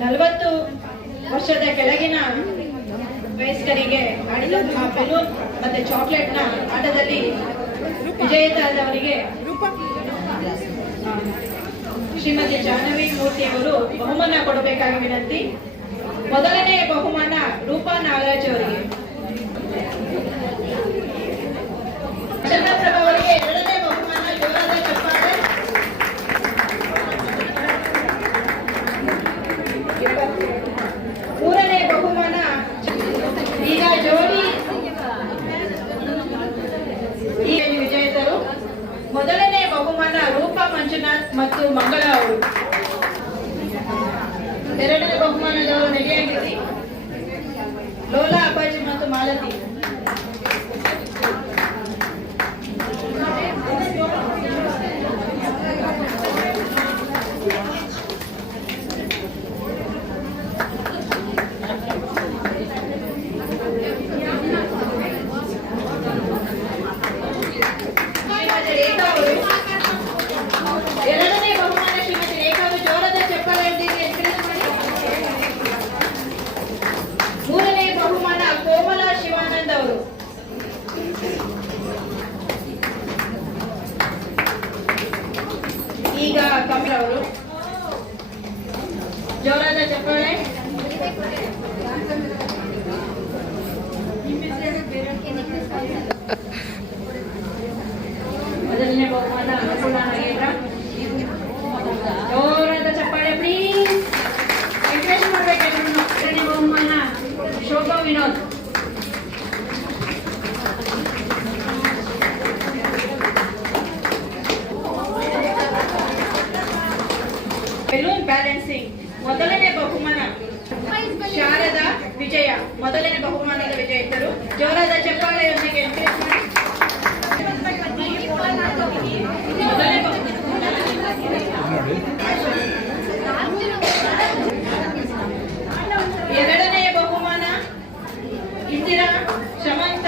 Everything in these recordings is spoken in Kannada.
40 ವರ್ಷದ ಕೆಳಗಿನ ವಯಸ್ಕರಿಗೆ ಆಡಿದಂತಹ ಬೆಲೂನ್ ಮತ್ತೆ ಚಾಕ್ಲೇಟ್ ನ ಆಟದಲ್ಲಿ ವಿಜೇತರಾದವರಿಗೆ ಶ್ರೀಮತಿ ಜಾಹ್ನವಿ ಮೂರ್ತಿ ಅವರು ಬಹುಮಾನ ಕೊಡಬೇಕಾಗಿ ವಿನಂತಿ. ಮೊದಲನೇ ಬಹುಮಾನ ರೂಪಾ ನಾಗರಾಜ್ ಅವರಿಗೆ, ಚಂದ್ರಪ್ರಭಾ ಅವರಿಗೆ ಎರಡನೇ ಬಹುಮಾನ ಜೋರಾದ ಚಪ್ಪಾಳೆ. ಮೂರನೇ ಬಹುಮಾನ ಈಗ ಜೋಡಿ ವಿಜೇತರು. ಮೊದಲನೇ ಬಹುಮಾನ ರೂಪಾ ಮಂಜುನಾಥ್ ಮತ್ತು ಮಂಗಳ ಅವರು. ಎರಡನೇ ಬಹುಮಾನದವರು ರೆಡಿಯಾಗಿರಿ, ಲೋಲಾ ಅಪ್ಪಾಜಿ ಮತ್ತು ಮಾಲತಿ. ಎರಡನೇ ಬಹುಮಾನ ಶ್ರೀಮತಿ ರೇಖಾ ಅವರು, ಜೋರದ ಚಪ್ಪಾಳೆಯೊಂದಿಗೆ ಎನ್ಕರೇಜ್ ಮಾಡಿ. ಮೂರನೇ ಬಹುಮಾನ ಕೋಮಲಾ ಶಿವಾನಂದ್ ಅವರು. ಈಗ ಕಮಲ ಅವರು, ಜೋರಾದ ಚಪ್ಪಾಳೆ. ಮೊದಲನೇ ಬಹುಮಾನ ಅನ್ನಪೂರ್ಣ ನಾಗೇಂದ್ರ. ಜೋರಾದ ಚಪ್ಪಾಳೆ ಪ್ಲೀಸ್, ಎನ್ಕರೇಜ್ ಮಾಡಬೇಕಾದ್ರು. ಎರಡನೇ ಬಹುಮಾನ ಶೋಭಾ ವಿನೋದ್. Balloon balancing. ಮೊದಲನೇ ಬಹುಮಾನ ಶಾರದಾ ವಿಜಯ, ಮೊದಲನೇ ಬಹುಮಾನದ ವಿಜೇತರು. ಜೋರಾದ ಚಪ್ಪಾಳೆಯೊಂದಿಗೆ ಎನ್ಕರೇಜ್ ಮಾಡಿ. ಎರಡನೆಯ ಬಹುಮಾನ ಇಂದಿರಾ ಶಮಂತ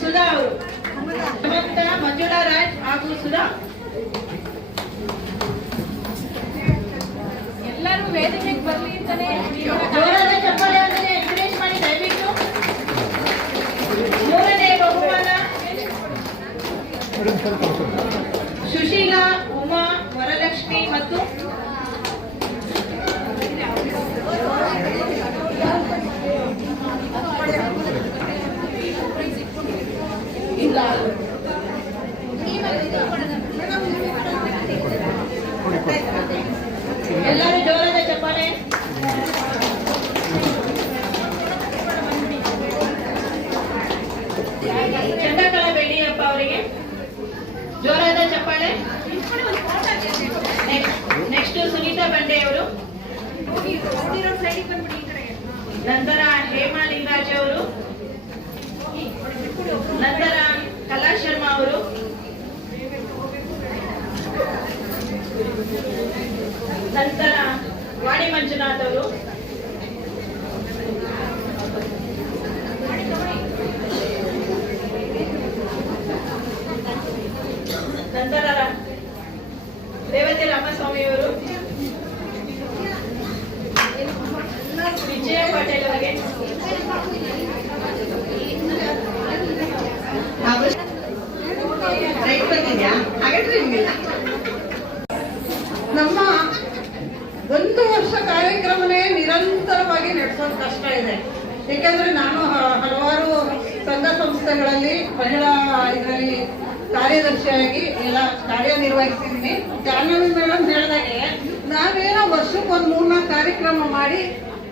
ಸುಧಾ ಅವರು. ಶಮಂತ ಮಂಜುಳಾ ರಾಜ್ ಹಾಗೂ ಸುಧಾ. ಎಲ್ಲರೂ ವೇದಿಕೆಗೆ ಬರಲಿ ಅಂತಾನೆ ಜೋರಾದ ಚಪ್ಪಾಳೆಯೊಂದಿಗೆ ಎನ್ಕರೇಜ್ ಮಾಡಿ ದಯವಿಟ್ಟು. ಮೂರನೇ ಬಹುಮಾನ ಸುಶೀಲಾ, ಉಮಾ, ವರಲಕ್ಷ್ಮಿ ಮತ್ತು ಎಲ್ಲರೂ ಜೋರಾದ ಚಪ್ಪಾಳೆ. ಚಂದ್ರಕಲಾ ಬೇಡಿಯಪ್ಪ ಅವರಿಗೆ ಜೋರಾದ ಚಪ್ಪಾಳೆ. ನೆಕ್ಸ್ಟ್ ಸುನೀತಾ ಬಂಡೆ ಅವರು. ನಂತರ ಹೇಮಾ ಲಿಂಗರಾಜ್ ಅವರು. ನಂತರ ಕಲಾ ಶರ್ಮಾ ಅವರು. ನಂತರ ವಾಣಿ ಮಂಜುನಾಥ್ ಅವರು. ನಂತರ ರೇವತಿ ರಾಮಸ್ವಾಮಿ ಅವರು. ವಿಜಯ ಪಾಟೀಲ್ ಅವರಿಗೆ. ನಮ್ಮ 1 ವರ್ಷ ಕಾರ್ಯಕ್ರಮನೇ ನಿರಂತರವಾಗಿ ನಡೆಸೋದು ಕಷ್ಟ ಇದೆ. ಏಕೆಂದ್ರೆ ನಾನು ಹಲವಾರು ಸಂಘ ಸಂಸ್ಥೆಗಳಲ್ಲಿ ಮಹಿಳಾ ಇದರಲ್ಲಿ ಕಾರ್ಯದರ್ಶಿಯಾಗಿ ಎಲ್ಲ ಕಾರ್ಯನಿರ್ವಹಿಸಿದ್ದೀನಿ. ಜಾಹ್ನವಿ ಮೇಡಮ್ ಹೇಳಿದಾಗೆ ನಾವೇನೋ ವರ್ಷಕ್ಕೆ ಒಂದು 3-4 ಕಾರ್ಯಕ್ರಮ ಮಾಡಿ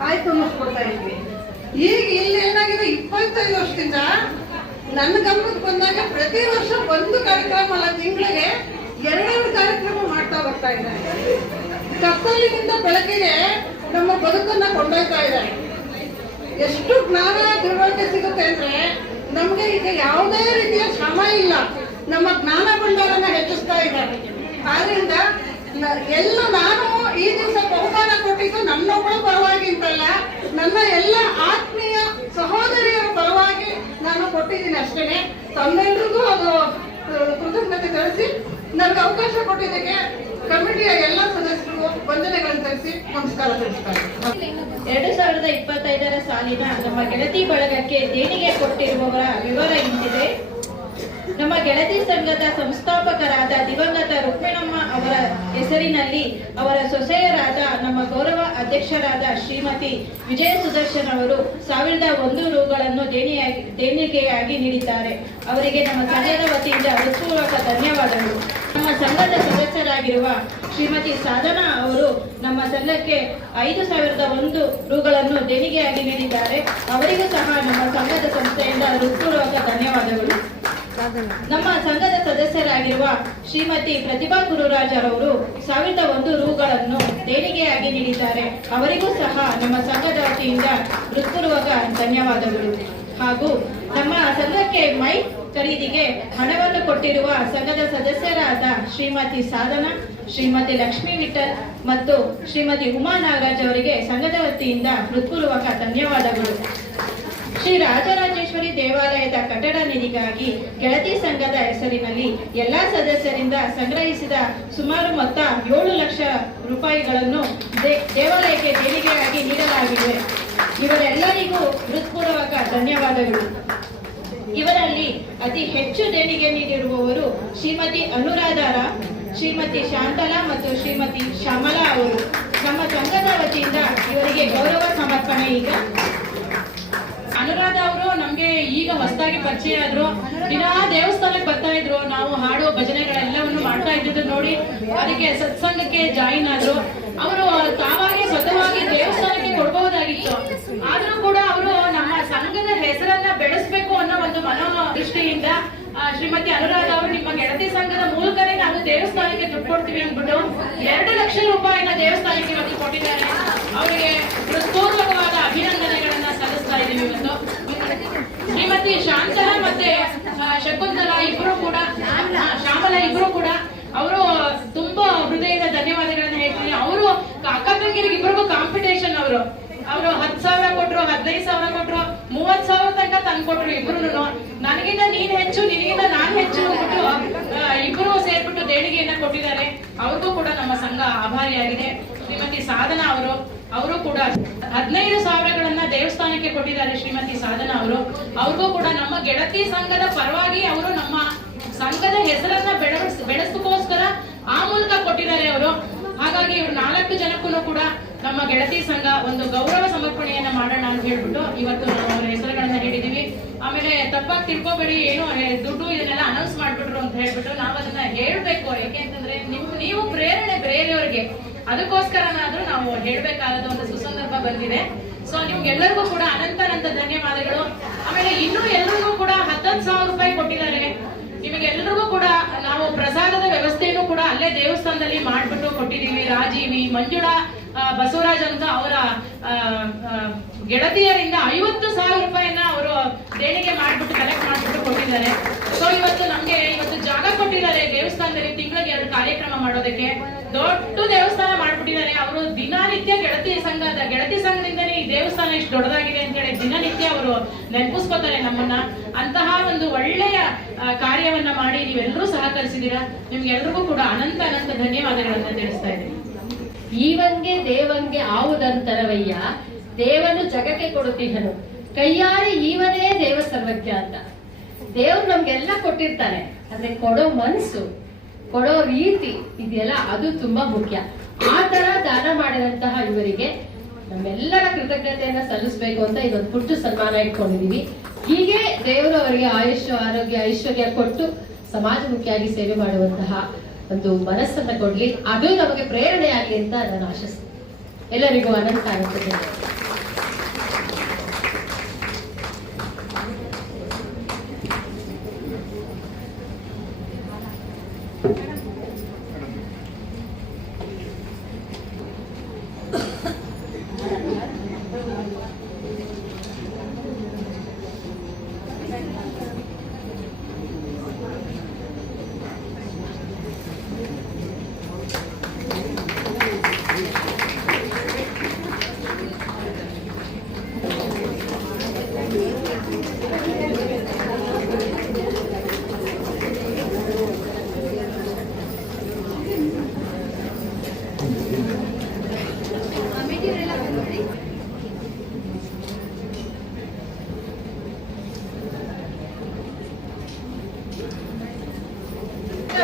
ಆಯ್ತು ಅನ್ನಿಸ್ಕೊಡ್ತಾ ಇದ್ವಿ. ಈಗ ಇಲ್ಲಿ ಏನಾಗಿದೆ, 25 ವರ್ಷದಿಂದ ನನ್ನ ಗಮನಕ್ಕೆ ಬಂದಾಗ ಪ್ರತಿ ವರ್ಷ ಒಂದು ಕಾರ್ಯಕ್ರಮ ಅಲ್ಲ, ತಿಂಗಳಿಗೆ 2 ಕಾರ್ಯಕ್ರಮ ಮಾಡ್ತಾ ಬರ್ತಾ ಇದ್ದಾರೆ. ಕತ್ತಲಿನಿಂದ ಬೆಳಕಿಗೆ ನಮ್ಮ ಬದುಕನ್ನ ಕೊಂಡೊಯ್ತಾ ಇದ್ದಾರೆ. ಎಷ್ಟು ಜ್ಞಾನ ತಿಳುವಳಿಕೆ ಸಿಗುತ್ತೆ ಅಂದ್ರೆ ನಮ್ಗೆ ಈಗ ಯಾವುದೇ ರೀತಿಯ ಶ್ರಮ ಇಲ್ಲ, ನಮ್ಮ ಜ್ಞಾನ ಭಂಡಾರನ ಹೆಚ್ಚಿಸ್ತಾ ಇದ್ದಾರೆ. ಆದ್ರಿಂದ ಎಲ್ಲ ನಾನು ಈ ದಿವಸ ಬಹುಮಾನ ಕೊಟ್ಟಿದ್ದು ನನ್ನೊಬ್ಬಳ ಪರವಾಗಿ ಅಂತಲ್ಲ, ನನ್ನ ಎಲ್ಲ ಆತ್ಮೀಯ ಸಹೋದರಿಯರ ಪರವಾಗಿ ನಾನು ಕೊಟ್ಟಿದ್ದೀನಿ ಅಷ್ಟೇ. ತಮ್ಮೆಲ್ರಿಗೂ ಅದು ಕೃತಜ್ಞತೆ ತಿಳಿಸಿ ನನಗೆ ಅವಕಾಶ ಕೊಟ್ಟಿದ್ದಕ್ಕೆ ಕಮಿಟಿಯ ಎಲ್ಲ ಸದಸ್ಯರಿಗೂ ವಂದನೆಗಳನ್ನು ತಿಳಿಸಿ ನಮಸ್ಕಾರ ತಿಳಿಸ್ತಾರೆ. 2025 ಸಾಲಿನ ನಮ್ಮ ಗೆಳತಿ ಬಳಗಕ್ಕೆ ದೇಣಿಗೆ ಕೊಟ್ಟಿರುವವರ ವಿವರ ಇಂತಿದೆ. ನಮ್ಮ ಗೆಳತಿ ಸಂಘದ ಸಂಸ್ಥಾಪಕರಾದ ದಿವಂಗತ ರುಕ್ಮಿಣಮ್ಮ ಅವರ ಹೆಸರಿನಲ್ಲಿ ಅವರ ಸೊಸೆಯರಾದ ನಮ್ಮ ಗೌರವ ಅಧ್ಯಕ್ಷರಾದ ಶ್ರೀಮತಿ ವಿಜಯ ಸುದರ್ಶನ್ ಅವರು 1001 ರೂಗಳನ್ನು ದೇಣಿಗೆಯಾಗಿ ನೀಡಿದ್ದಾರೆ. ಅವರಿಗೆ ನಮ್ಮ ಸಂಘದ ವತಿಯಿಂದ ಹೃತ್ಪೂರ್ವಕ ಧನ್ಯವಾದಗಳು. ನಮ್ಮ ಸಂಘದ ಸದಸ್ಯರಾಗಿರುವ ಶ್ರೀಮತಿ ಸಾಧನಾ ಅವರು ನಮ್ಮ ಸಂಘಕ್ಕೆ 5001 ರೂಗಳನ್ನು ದೇಣಿಗೆಯಾಗಿ ನೀಡಿದ್ದಾರೆ. ಅವರಿಗೂ ಸಹ ನಮ್ಮ ಸಂಘದ ಸಂಸ್ಥೆಯಿಂದ ಹೃತ್ಪೂರ್ವಕ ಧನ್ಯವಾದಗಳು. ನಮ್ಮ ಸಂಘದ ಸದಸ್ಯರಾಗಿರುವ ಶ್ರೀಮತಿ ಪ್ರತಿಭಾ ಗುರುರಾಜರವರು 1001 ರೂಗಳನ್ನು ದೇಣಿಗೆಯಾಗಿ ನೀಡಿದ್ದಾರೆ. ಅವರಿಗೂ ಸಹ ನಮ್ಮ ಸಂಘದ ವತಿಯಿಂದ ಹೃತ್ಪೂರ್ವಕ ಧನ್ಯವಾದಗಳು. ಹಾಗೂ ನಮ್ಮ ಸಂಘಕ್ಕೆ ಮೈಕ್ ಖರೀದಿಗೆ ಹಣವನ್ನು ಕೊಟ್ಟಿರುವ ಸಂಘದ ಸದಸ್ಯರಾದ ಶ್ರೀಮತಿ ಸಾಧನಾ, ಶ್ರೀಮತಿ ಲಕ್ಷ್ಮೀ ವಿಠಲ್ ಮತ್ತು ಶ್ರೀಮತಿ ಉಮಾ ನಾಗರಾಜ್ ಅವರಿಗೆ ಸಂಘದ ವತಿಯಿಂದ ಹೃತ್ಪೂರ್ವಕ ಧನ್ಯವಾದಗಳು. ಶ್ರೀ ರಾಜರಾಜೇಶ್ವರಿ ದೇವಾಲಯದ ಕಟ್ಟಡ ನಿಧಿಗಾಗಿ ಗೆಳತಿ ಸಂಘದ ಹೆಸರಿನಲ್ಲಿ ಎಲ್ಲಾ ಸದಸ್ಯರಿಂದ ಸಂಗ್ರಹಿಸಿದ ಸುಮಾರು ಮೊತ್ತ 7 ಲಕ್ಷ ರೂಪಾಯಿಗಳನ್ನು ದೇವಾಲಯಕ್ಕೆ ದೇಣಿಗೆಯಾಗಿ ನೀಡಲಾಗಿದೆ. ಇವರೆಲ್ಲರಿಗೂ ಹೃತ್ಪೂರ್ವಕ ಧನ್ಯವಾದಗಳು. ಇವರಲ್ಲಿ ಅತಿ ಹೆಚ್ಚು ದೇಣಿಗೆ ನೀಡಿರುವವರು ಶ್ರೀಮತಿ ಅನುರಾಧಾರ, ಶ್ರೀಮತಿ ಶಾಂತಲಾ ಮತ್ತು ಶ್ರೀಮತಿ ಶ್ಯಾಮಲಾ ಅವರು. ನಮ್ಮ ಸಂಘದ ವತಿಯಿಂದ ಇವರಿಗೆ ಗೌರವ ಸಮರ್ಪಣೆ. ಈಗ ಅನುರಾಧ ಅವರು ನಮ್ಗೆ ಈಗ ಹೊಸದಾಗಿ ಪರಿಚಯ ಆದ್ರು. ದಿನಾ ದೇವಸ್ಥಾನಕ್ಕೆ ಬರ್ತಾ ಇದ್ರು. ನಾವು ಹಾಡು ಭಜನೆಗಳೆಲ್ಲವನ್ನು ಮಾಡ್ತಾ ಇದ್ದು ನೋಡಿ ಅದಕ್ಕೆ ಸತ್ಸಂಗಕ್ಕೆ ಜಾಯಿನ್ ಆದ್ರು. ಅವರು ತಾವಾಗಿ ಸ್ವತಃವಾಗಿ ದೇವಸ್ಥಾನಕ್ಕೆ ಕೊಡಬಹುದಾಗಿತ್ತು. ಆದ್ರೂ ಕೂಡ ಅವರು ನಮ್ಮ ಸಂಘದ ಹೆಸರನ್ನ ಬೆಳೆಸಬೇಕು ಅನ್ನೋ ಒಂದು ಮನೋದೃಷ್ಟಿಯಿಂದ ಶ್ರೀಮತಿ ಅನುರಾಧ ಅವರು ನಿಮ್ಮ ಗೆಳತಿ ಸಂಘದ ಮೂಲಕನೇ ನಾವು ದೇವಸ್ಥಾನಕ್ಕೆ ದುಡ್ಡು ಕೊಡ್ತೀವಿ ಅಂದ್ಬಿಟ್ಟು 2 ಲಕ್ಷ ರೂಪಾಯಿನ ದೇವಸ್ಥಾನಕ್ಕೆ ಇವತ್ತು ಕೊಟ್ಟಿದ್ದಾರೆ. ಅವರಿಗೆ ಹೃತ್ಪೂರ್ವಕವಾದ ಅಭಿನಂದನೆಗಳನ್ನ ಸಲ್ಲಿಸ್ತಾ ಇದ್ದೀವಿ. ಇವತ್ತು ಶ್ರೀಮತಿ ಶಾಂತಲಾ ಮತ್ತೆ ಶಕುಂತಲಾ ಇಬ್ರು ಕೂಡ, ಶ್ಯಾಮಲಾ ಇಬ್ರು ಕೂಡ ಅವರು ತುಂಬಾ ಹೃದಯದ ಧನ್ಯವಾದಗಳನ್ನ ಹೇಳ್ತೀನಿ. ಅವರು ಅಕ್ಕ ತಂಗಿರಿಗೆ ಇಬ್ಬರಿಗೂ ಕಾಂಪಿಟೇಷನ್. ಅವರು 10,000 ಕೊಟ್ರು, 15,000 ಕೊಟ್ರು, 30,000 ತನಕ ತಂದ್ಕೊಟ್ರು. ಇಬ್ರು ನನಗಿಂತ ನೀನ್ ಹೆಚ್ಚು, ನಿನಗಿಂತ ನಾನ್ ಹೆಚ್ಚು ಅಂದ್ಬಿಟ್ಟು ಇಬ್ರು ಸೇರ್ಬಿಟ್ಟು ದೇಣಿಗೆಯನ್ನ ಕೊಟ್ಟಿದ್ದಾರೆ. ಅವ್ರಿಗೂ ಕೂಡ ನಮ್ಮ ಸಂಘ ಆಭಾರಿಯಾಗಿದೆ. ಶ್ರೀಮತಿ ಸಾಧನಾ ಅವರು ಕೂಡ 15,000ಗಳನ್ನ ದೇವಸ್ಥಾನಕ್ಕೆ ಕೊಟ್ಟಿದ್ದಾರೆ. ಶ್ರೀಮತಿ ಸಾಧನಾ ಅವ್ರಿಗೂ ಕೂಡ ನಮ್ಮ ಗೆಳತಿ ಸಂಘದ ಪರವಾಗಿ ಅವರು ನಮ್ಮ ಸಂಘದ ಹೆಸರನ್ನ ಬೆಳೆಸೋಕೋಸ್ಕರ ಆ ಮೂಲಕ ಕೊಟ್ಟಿದ್ದಾರೆ ಅವರು. ಹಾಗಾಗಿ ಇವ್ರು 4 ಜನಕ್ಕೂ ಕೂಡ ನಮ್ಮ ಗೆಳತಿ ಸಂಘ ಒಂದು ಗೌರವ ಸಮರ್ಪಣೆಯನ್ನ ಮಾಡೋಣ ಅಂತ ಹೇಳ್ಬಿಟ್ಟು ಇವತ್ತು ನಾವು ಅವರ ಹೆಸರುಗಳನ್ನ ಹೇಳಿದೀವಿ. ಆಮೇಲೆ ತಪ್ಪಾಗಿ ತಿಳ್ಕೊಬೇಡಿ, ಏನು ದುಡ್ಡು ಇದನ್ನೆಲ್ಲ ಅನೌನ್ಸ್ ಮಾಡ್ಬಿಟ್ರು ಅಂತ ಹೇಳ್ಬಿಟ್ಟು ನಾವು ಅದನ್ನ ಹೇಳ್ಬೇಕು. ಯಾಕೆ ಅಂತಂದ್ರೆ ನೀವು ಪ್ರೇರಣೆ ಬೇರೆಯವರಿಗೆ, ಅದಕ್ಕೋಸ್ಕರನಾದ್ರೂ ನಾವು ಹೇಳ್ಬೇಕಾದ ಒಂದು ಸುಸಂದರ್ಭ ಬಂದಿದೆ. ಸೊ ನಿಮ್ಗೆಲ್ಲರಿಗೂ ಕೂಡ ಅನಂತ ಧನ್ಯವಾದಗಳು. ಆಮೇಲೆ ಇನ್ನೂ ಎಲ್ಲರಿಗೂ ಕೂಡ 10,000 ರೂಪಾಯಿ ಕೊಟ್ಟಿದ್ದಾರೆ. ನಿಮಗೆಲ್ಲರಿಗೂ ಕೂಡ ನಾವು ಪ್ರಸಾದದ ವ್ಯವಸ್ಥೆಯನ್ನು ಕೂಡ ಅಲ್ಲೇ ದೇವಸ್ಥಾನದಲ್ಲಿ ಮಾಡ್ಬಿಟ್ಟು ಕೊಟ್ಟಿದೀವಿ. ರಾಜೀವಿ, ಮಂಜುಳಾ, ಬಸವರಾಜ್ ಅಂತ ಅವರ ಗೆಳತಿಯರಿಂದ 50,000 ರೂಪಾಯಿನ ಅವರು ದೇಣಿಗೆ ಮಾಡ್ಬಿಟ್ಟು ಕಲೆಕ್ಟ್ ಮಾಡ್ಬಿಟ್ಟು ಕೊಟ್ಟಿದ್ದಾರೆ. ಸೊ ಇವತ್ತು ಜಾಗ ಕೊಟ್ಟಿದ್ದಾರೆ ದೇವಸ್ಥಾನದಲ್ಲಿ ತಿಂಗಳಿಗೆ 2 ಕಾರ್ಯಕ್ರಮ ಮಾಡೋದಕ್ಕೆ. ದೊಡ್ಡ ದೇವಸ್ಥಾನ ಮಾಡ್ಬಿಟ್ಟಿದ್ದಾರೆ. ಅವರು ದಿನನಿತ್ಯ ಗೆಳತಿ ಸಂಘದಿಂದನೇ ಈ ದೇವಸ್ಥಾನ ಇಷ್ಟು ದೊಡ್ಡದಾಗಿದೆ ಅಂತ ಹೇಳಿ ದಿನನಿತ್ಯ ಅವರು ನೆನಪಿಸ್ಕೋತಾರೆ ನಮ್ಮನ್ನ. ಅಂತಹ ಒಂದು ಒಳ್ಳೆಯ ಕಾರ್ಯವನ್ನ ಮಾಡಿ ನೀವೆಲ್ಲರೂ ಸಹಕರಿಸಿದೀರಾ. ನಿಮ್ಗೆಲ್ರಿಗೂ ಕೂಡ ಅನಂತ ಧನ್ಯವಾದಗಳನ್ನ ತಿಳಿಸ್ತಾ ಇದ್ದೀನಿ. ಈವಂಗೆ ದೇವಂಗೆ ಆವುದಂತರವಯ್ಯ, ದೇವನು ಜಗಕ್ಕೆ ಕೊಡುತ್ತಿಹನು, ಕೈಯಾರೆ ಈವನೇ ದೇವ ಸರ್ವಜ್ಞ ಅಂತ. ದೇವ್ರು ನಮ್ಗೆಲ್ಲ ಕೊಟ್ಟಿರ್ತಾನೆ, ಆದ್ರೆ ಕೊಡೋ ಮನಸ್ಸು, ಕೊಡೋ ರೀತಿ ಇದೆಯಲ್ಲ ಅದು ತುಂಬಾ ಮುಖ್ಯ. ಆ ತರ ದಾನ ಮಾಡಿದಂತಹ ಇವರಿಗೆ ನಮ್ಮೆಲ್ಲರ ಕೃತಜ್ಞತೆಯನ್ನ ಸಲ್ಲಿಸಬೇಕು ಅಂತ ಇದೊಂದು ಪುಟ್ಟ ಸನ್ಮಾನ ಇಟ್ಕೊಂಡಿದೀವಿ. ಹೀಗೆ ದೇವರು ಅವರಿಗೆ ಆಯುಷ್, ಆರೋಗ್ಯ, ಐಶ್ವರ್ಯ ಕೊಟ್ಟು ಸಮಾಜಮುಖಿಯಾಗಿ ಸೇವೆ ಮಾಡುವಂತಹ ಒಂದು ಮನಸ್ಸನ್ನ ಕೊಡ್ಲಿ, ಅದು ನಮಗೆ ಪ್ರೇರಣೆ ಆಗಲಿ ಅಂತ ನಾನು ಆಶಿಸ್ತೀನಿ. ಎಲ್ಲರಿಗೂ ಅನಂತ ಅನಂತ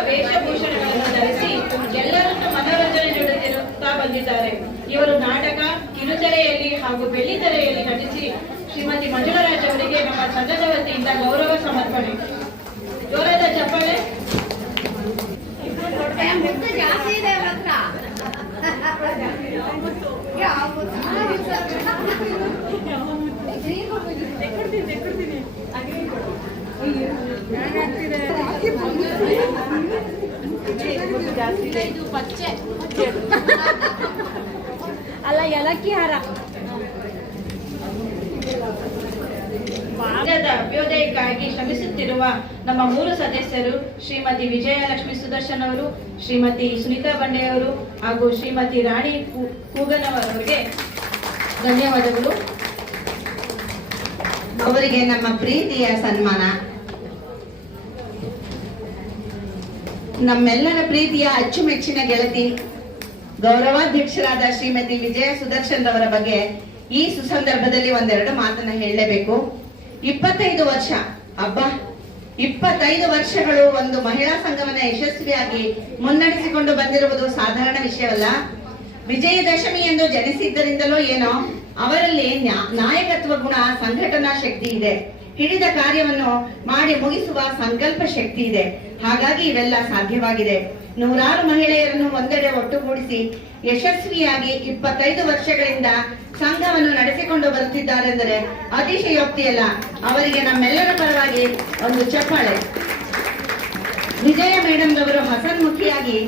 ವೇಷಭೂಷಣಗಳನ್ನು ಧರಿಸಿ ಎಲ್ಲರನ್ನು ಮನೋರಂಜನೆ ನೀಡುತ್ತಾ ಬಂದಿದ್ದಾರೆ. ಇವರು ನಾಟಕ, ಕಿರುತೆರೆಯಲ್ಲಿ ಹಾಗೂ ಬೆಳ್ಳಿತೆರೆಯಲ್ಲಿ ನಟಿಸಿ ಶ್ರೀಮತಿ ಮಂಜುಳರಾಜ್ ಅವರಿಗೆ ನಮ್ಮ ಸಂಘದ ವತಿಯಿಂದ ಗೌರವ ಸಮರ್ಪಣೆ. ಜೋರಾದ ಚಪ್ಪಾಳೆ. ಜಾಸ್ತಿ ಇದೆ ಅವ್ರ ಇದು ಪಚ್ಚೆ ಅಲ್ಲ ಏಲಕ್ಕಿ ಹಾರ. ಸಂಘದ ಅಭ್ಯುದಯಕ್ಕಾಗಿ ಶ್ರಮಿಸುತ್ತಿರುವ ನಮ್ಮ 3 ಸದಸ್ಯರು ಶ್ರೀಮತಿ ವಿಜಯಲಕ್ಷ್ಮಿ ಸುದರ್ಶನ್ ಅವರು, ಶ್ರೀಮತಿ ಸುನೀತಾ ಬಂಡೆ ಅವರು ಹಾಗೂ ಶ್ರೀಮತಿ ರಾಣಿ ಕೂಗನವರವರಿಗೆ ಧನ್ಯವಾದಗಳು. ಅವರಿಗೆ ನಮ್ಮ ಪ್ರೀತಿಯ ಸನ್ಮಾನ. ನಮ್ಮೆಲ್ಲರ ಪ್ರೀತಿಯ ಅಚ್ಚುಮೆಚ್ಚಿನ ಗೆಳತಿ ಗೌರವಾಧ್ಯಕ್ಷರಾದ ಶ್ರೀಮತಿ ವಿಜಯ ಸುದರ್ಶನ್ ರವರ ಬಗ್ಗೆ ಈ ಸುಸಂದರ್ಭದಲ್ಲಿ ಒಂದೆರಡು ಮಾತನ್ನ ಹೇಳಲೇಬೇಕು. 25 ವರ್ಷ, ಅಬ್ಬಾ 25 ವರ್ಷಗಳು ಒಂದು ಮಹಿಳಾ ಸಂಘವನ್ನ ಯಶಸ್ವಿಯಾಗಿ ಮುನ್ನಡೆಸಿಕೊಂಡು ಬಂದಿರುವುದು ಸಾಧಾರಣ ವಿಷಯವಲ್ಲ. ವಿಜಯದಶಮಿ ಎಂದು ಜನಿಸಿದ್ದರಿಂದಲೋ ಏನೋ ಅವರಲ್ಲಿ ನಾಯಕತ್ವ ಗುಣ, ಸಂಘಟನಾ ಶಕ್ತಿ ಇದೆ. ಹಿಡಿದ ಕಾರ್ಯವನ್ನು ಮಾಡಿ ಮುಗಿಸುವ ಸಂಕಲ್ಪ ಶಕ್ತಿ ಇದೆ. ಹಾಗಾಗಿ ಇವೆಲ್ಲ ಸಾಧ್ಯವಾಗಿದೆ. ನೂರಾರು ಮಹಿಳೆಯರನ್ನು ಒಂದೆಡೆ ಒಟ್ಟುಗೂಡಿಸಿ ಯಶಸ್ವಿಯಾಗಿ 25 ವರ್ಷಗಳಿಂದ ಸಂಘವನ್ನು ನಡೆಸಿಕೊಂಡು ಬರುತ್ತಿದ್ದಾರೆಂದರೆ ಅತಿಶಯೋಕ್ತಿಯಲ್ಲ. ಅವರಿಗೆ ನಮ್ಮೆಲ್ಲರ ಪರವಾಗಿ ಒಂದು ಚಪ್ಪಾಳೆ. ವಿಜಯ ಮೇಡಮ್ ರವರು ಹಸನ್ಮುಖಿಯಾಗಿ